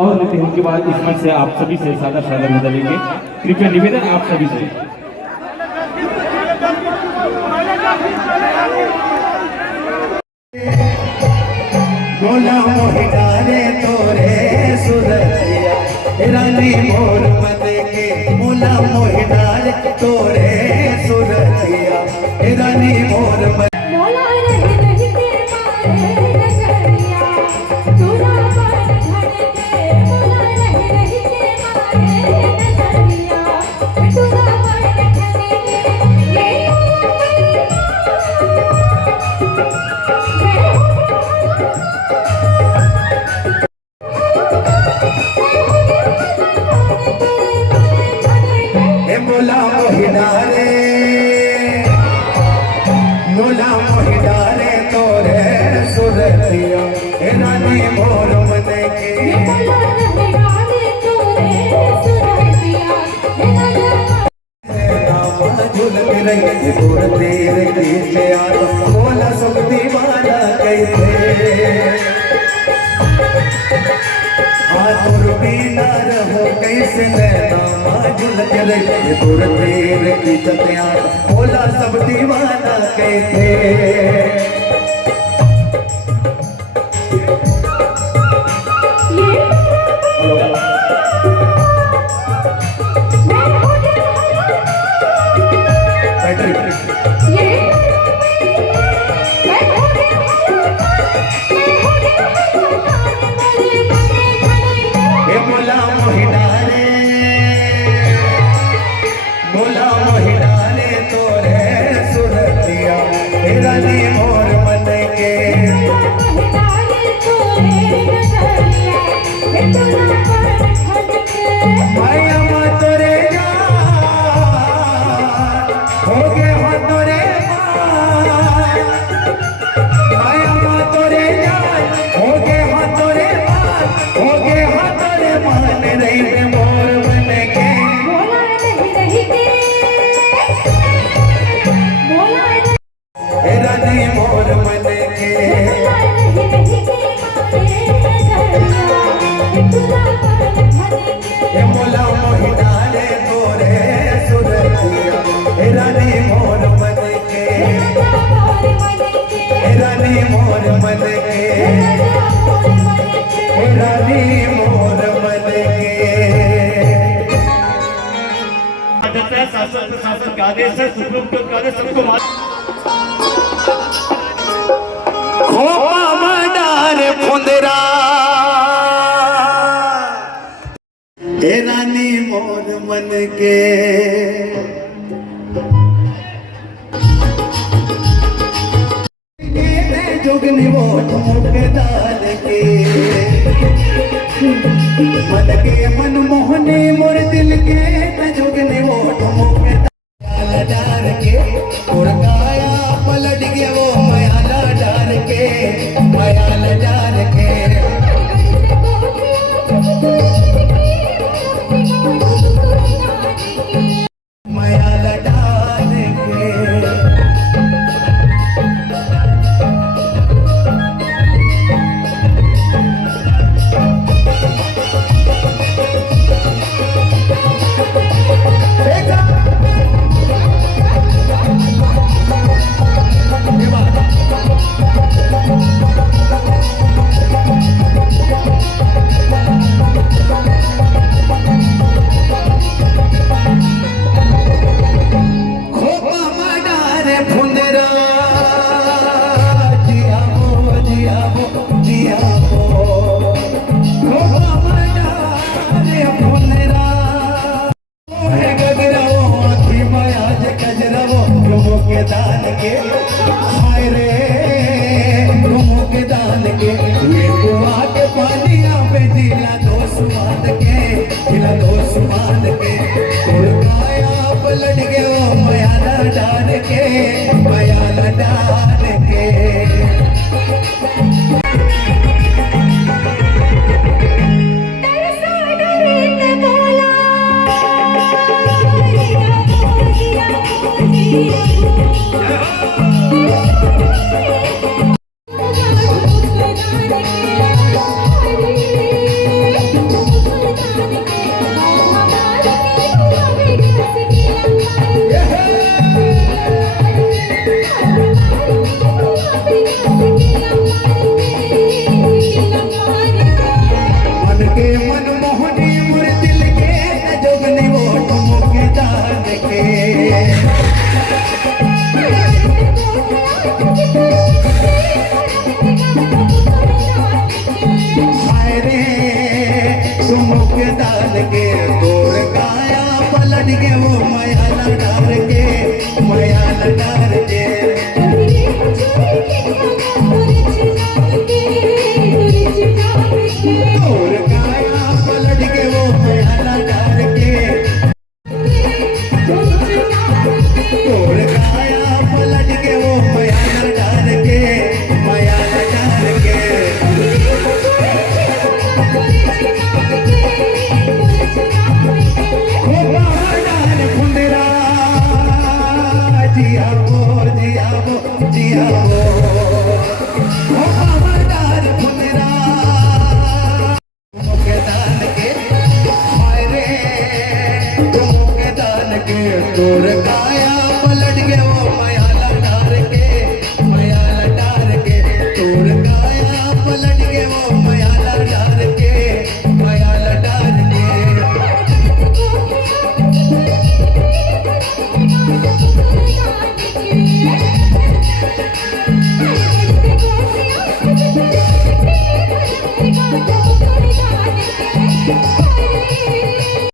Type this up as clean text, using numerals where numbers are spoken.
और लेते हैं उनके बाद इस मंच से आप सभी से सादा शादा बदलेंगे। कृपया निवेदन आप सभी से। मोला मोहिनारे तोरे सुरतिया रानी मोर मन के मोला मोहिनारे तोरे सुरतिया रानी मोर मन मोला रही रही के मारे नजरिया तूना पर धड़के मोला रही रही के मारे नजरिया तूना पर धड़के ये मोला मोहिनारे मोला मोहिनारे तोरे सुरतिया रानी मोर मन के मोला रही रानी तोरे सुरतिया झूल रही दूर तेरे पीछे मोला सब दीवाना कैसे आतुर बिना रहो कैसे नैना झुलक रही दूर तेरे पीछे मोला सब दीवाना कैसे मोला मोहिनारे मोला मोहिनारे तोरे सुरतिया रानी मोर मन के माया मा तोरे हो गे हो तोरे माया मा तोरे हो गे हो तोरे हो गे हो तोरे मान रही मोर मन के मोला रही रही के मोला रानी मोर मन के रही रही के मारे नजरिया तूना पर धड़के मोला मोहिनारे तोरे सुरतिया रानी मोर मन के रानी मोर मन के रानी मोर मन के शासन प्रशासन के आदेश है, सुप्रीम कोर्ट के आदेश सबको खोपा मडार फुंदरा रानी मोर मन के जोगनी वो मुके डाल के मन के मन मोहने मोर दिल के जोगनी वो मुके डाल के और काया पलट गया वो माया डाल के माया डाल के माया डाल के Come on. जियावो ओ खबरदार खुदरा मुके दान के मायरे मुके दान के तोर का